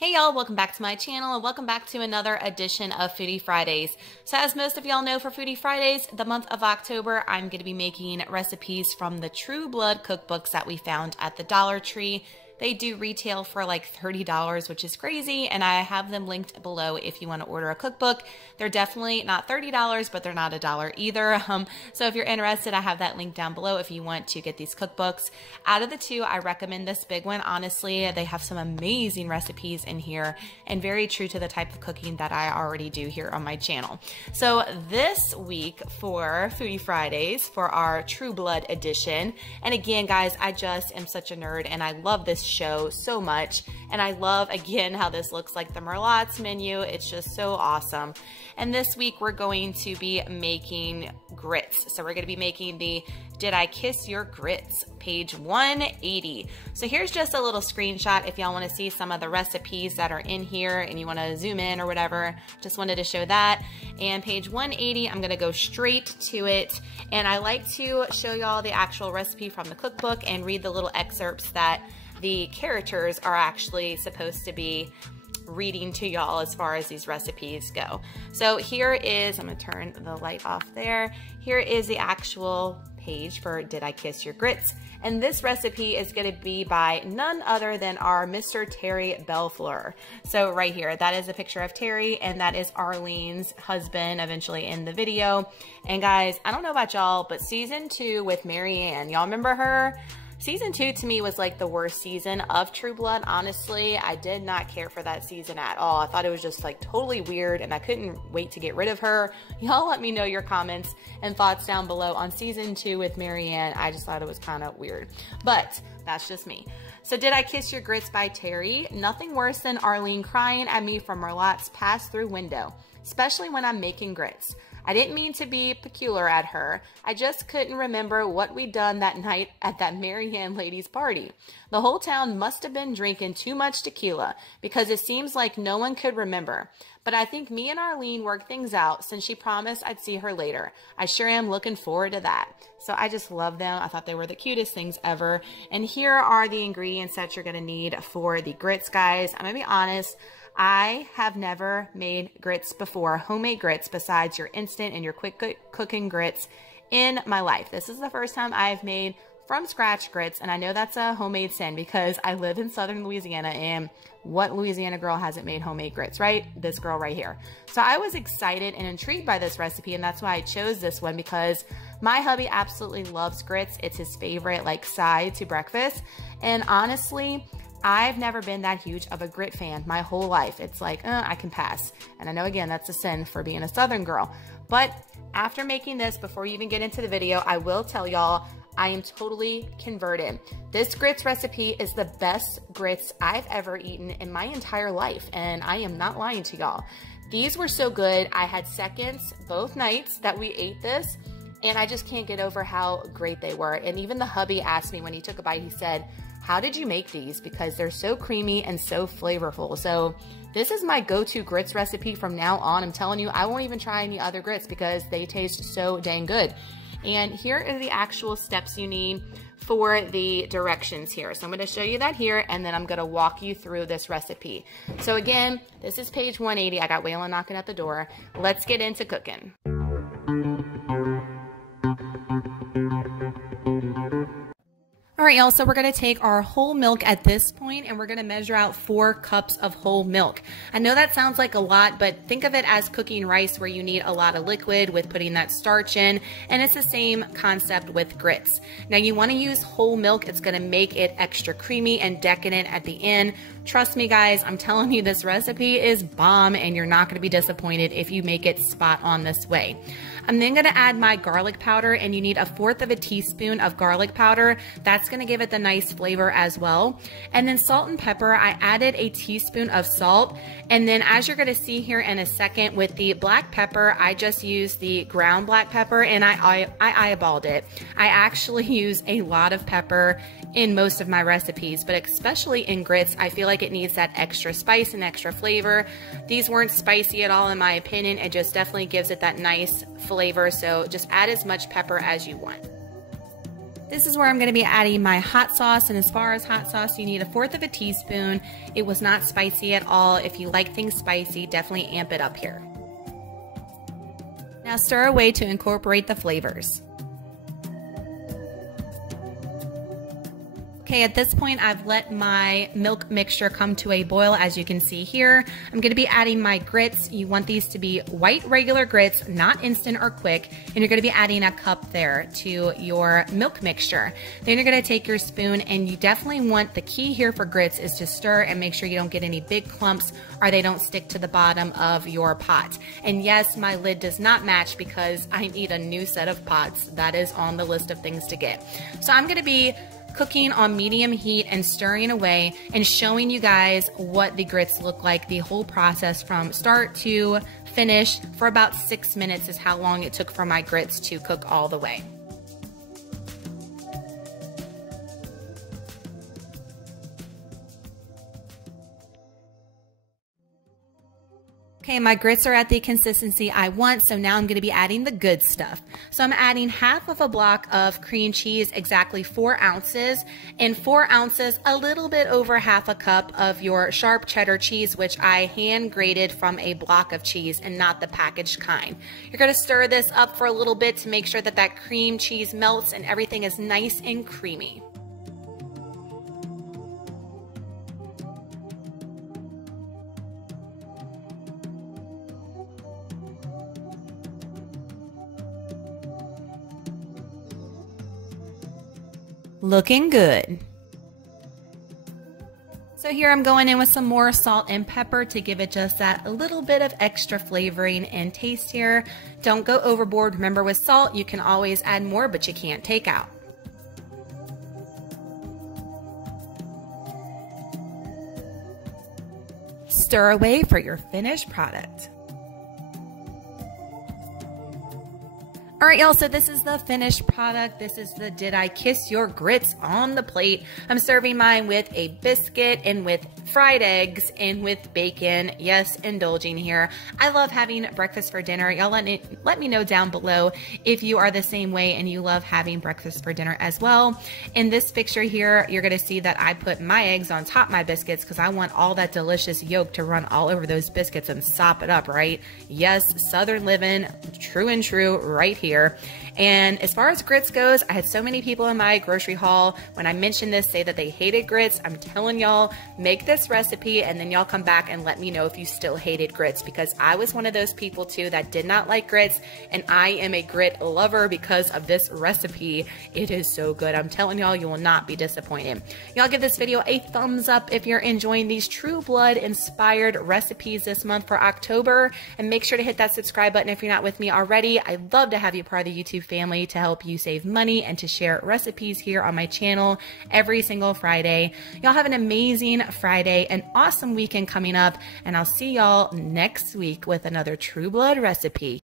Hey y'all, welcome back to my channel and welcome back to another edition of Foodie Fridays. So as most of y'all know, for Foodie Fridays, the month of October, I'm going to be making recipes from the True Blood cookbooks that we found at the Dollar Tree. They do retail for like $30, which is crazy, and I have them linked below if you want to order a cookbook. They're definitely not $30, but they're not $1 either. So if you're interested, I have that link down below if you want to get these cookbooks. Out of the two, I recommend this big one. Honestly, they have some amazing recipes in here and very true to the type of cooking that I already do here on my channel. So this week for Foodie Fridays, for our True Blood edition, and again, guys, I just am such a nerd and I love this show so much, and I love again how this looks like the Merlot's menu. It's just so awesome. And this week we're going to be making grits. So we're going to be making the Did I Kiss Your Grits, page 180. So here's just a little screenshot if y'all want to see some of the recipes that are in here and you want to zoom in or whatever. Just wanted to show that. And page 180, I'm going to go straight to it, and I like to show y'all the actual recipe from the cookbook and read the little excerpts that the characters are actually supposed to be reading to y'all as far as these recipes go. So here is, I'm gonna turn the light off there. Here is the actual page for Did I Kiss Your Grits? And this recipe is gonna be by none other than our Mr. Terry Belfleur. So right here, that is a picture of Terry, and that is Arlene's husband eventually in the video. And guys, I don't know about y'all, but season 2 with Marianne, y'all remember her? Season 2 to me was like the worst season of True Blood. Honestly, I did not care for that season at all. I thought it was just like totally weird and I couldn't wait to get rid of her. Y'all let me know your comments and thoughts down below on season 2 with Marianne. I just thought it was kind of weird, but that's just me. So Did I Kiss Your Grits by Terry? Nothing worse than Arlene crying at me from Merlot's pass-through window, especially when I'm making grits. I didn't mean to be peculiar at her. I just couldn't remember what we'd done that night at that Marianne ladies' party. The whole town must have been drinking too much tequila because it seems like no one could remember. But I think me and Arlene worked things out since she promised I'd see her later. I sure am looking forward to that. So I just love them. I thought they were the cutest things ever. And here are the ingredients that you're going to need for the grits, guys. I'm going to be honest. I have never made grits before, homemade grits, besides your instant and your quick cooking grits in my life. This is the first time I've made from scratch grits, and I know that's a homemade sin because I live in southern Louisiana, and what Louisiana girl hasn't made homemade grits, right? This girl right here. So I was excited and intrigued by this recipe, and that's why I chose this one, because my hubby absolutely loves grits. It's his favorite like side to breakfast, and honestly, I've never been that huge of a grit fan my whole life. It's like, I can pass. And I know, again, that's a sin for being a Southern girl. But after making this, before you even get into the video, I will tell y'all, I am totally converted. This grits recipe is the best grits I've ever eaten in my entire life. And I am not lying to y'all. These were so good. I had seconds both nights that we ate this. And I just can't get over how great they were. And even the hubby asked me when he took a bite, he said, how did you make these? Because they're so creamy and so flavorful. So this is my go-to grits recipe from now on. I'm telling you, I won't even try any other grits because they taste so dang good. And here are the actual steps you need for the directions here. So I'm going to show you that here, and then I'm going to walk you through this recipe. So again, this is page 180. I got Waylon knocking at the door. Let's get into cooking. All right, y'all, so we're gonna take our whole milk at this point and we're gonna measure out 4 cups of whole milk. I know that sounds like a lot, but think of it as cooking rice where you need a lot of liquid with putting that starch in, and it's the same concept with grits. Now you wanna use whole milk. It's gonna make it extra creamy and decadent at the end. Trust me, guys, I'm telling you, this recipe is bomb and you're not gonna be disappointed if you make it spot on this way. I'm then gonna add my garlic powder, and you need 1/4 teaspoon of garlic powder. That's gonna give it the nice flavor as well. And then salt and pepper, I added a teaspoon of salt. And then as you're gonna see here in a second with the black pepper, I just used the ground black pepper and I eyeballed it. I actually use a lot of pepper in most of my recipes, but especially in grits, I feel like it needs that extra spice and extra flavor. These weren't spicy at all in my opinion. It just definitely gives it that nice flavor. So just add as much pepper as you want. This is where I'm going to be adding my hot sauce, and as far as hot sauce, you need 1/4 teaspoon. It was not spicy at all. If you like things spicy, definitely amp it up here. Now stir away to incorporate the flavors. Okay, at this point, I've let my milk mixture come to a boil, as you can see here. I'm gonna be adding my grits. You want these to be white regular grits, not instant or quick, and you're gonna be adding a cup there to your milk mixture. Then you're gonna take your spoon, and you definitely want, the key here for grits is to stir and make sure you don't get any big clumps or they don't stick to the bottom of your pot. And yes, my lid does not match because I need a new set of pots. That is on the list of things to get. So I'm gonna be cooking on medium heat and stirring away and showing you guys what the grits look like, the whole process from start to finish. For about 6 minutes is how long it took for my grits to cook all the way. Okay, my grits are at the consistency I want, so now I'm going to be adding the good stuff. So I'm adding 1/2 block of cream cheese, exactly 4 ounces, and 4 ounces, a little bit over 1/2 cup of your sharp cheddar cheese, which I hand grated from a block of cheese and not the packaged kind. You're going to stir this up for a little bit to make sure that that cream cheese melts and everything is nice and creamy. Looking good. So here I'm going in with some more salt and pepper to give it just that a little bit of extra flavoring and taste here. Don't go overboard. Remember, with salt, you can always add more, but you can't take out. Stir away for your finished product. All right, y'all, so this is the finished product. This is the Did I Kiss Your Grits on the plate. I'm serving mine with a biscuit and with fried eggs and with bacon. Yes, indulging here. I love having breakfast for dinner. Y'all let me know down below if you are the same way and you love having breakfast for dinner as well. In this picture here, you're gonna see that I put my eggs on top of my biscuits because I want all that delicious yolk to run all over those biscuits and sop it up, right? Yes, Southern living, true and true right here. And as far as grits goes, I had so many people in my grocery haul when I mentioned this say that they hated grits. I'm telling y'all, make this recipe and then y'all come back and let me know if you still hated grits, because I was one of those people too that did not like grits, and I am a grit lover because of this recipe. It is so good. I'm telling y'all, you will not be disappointed. Y'all give this video a thumbs up if you're enjoying these True Blood inspired recipes this month for October, and make sure to hit that subscribe button if you're not with me already. I'd love to have you part of the YouTube family to help you save money and to share recipes here on my channel every single Friday. Y'all have an amazing Friday, an awesome weekend coming up, and I'll see y'all next week with another True Blood recipe.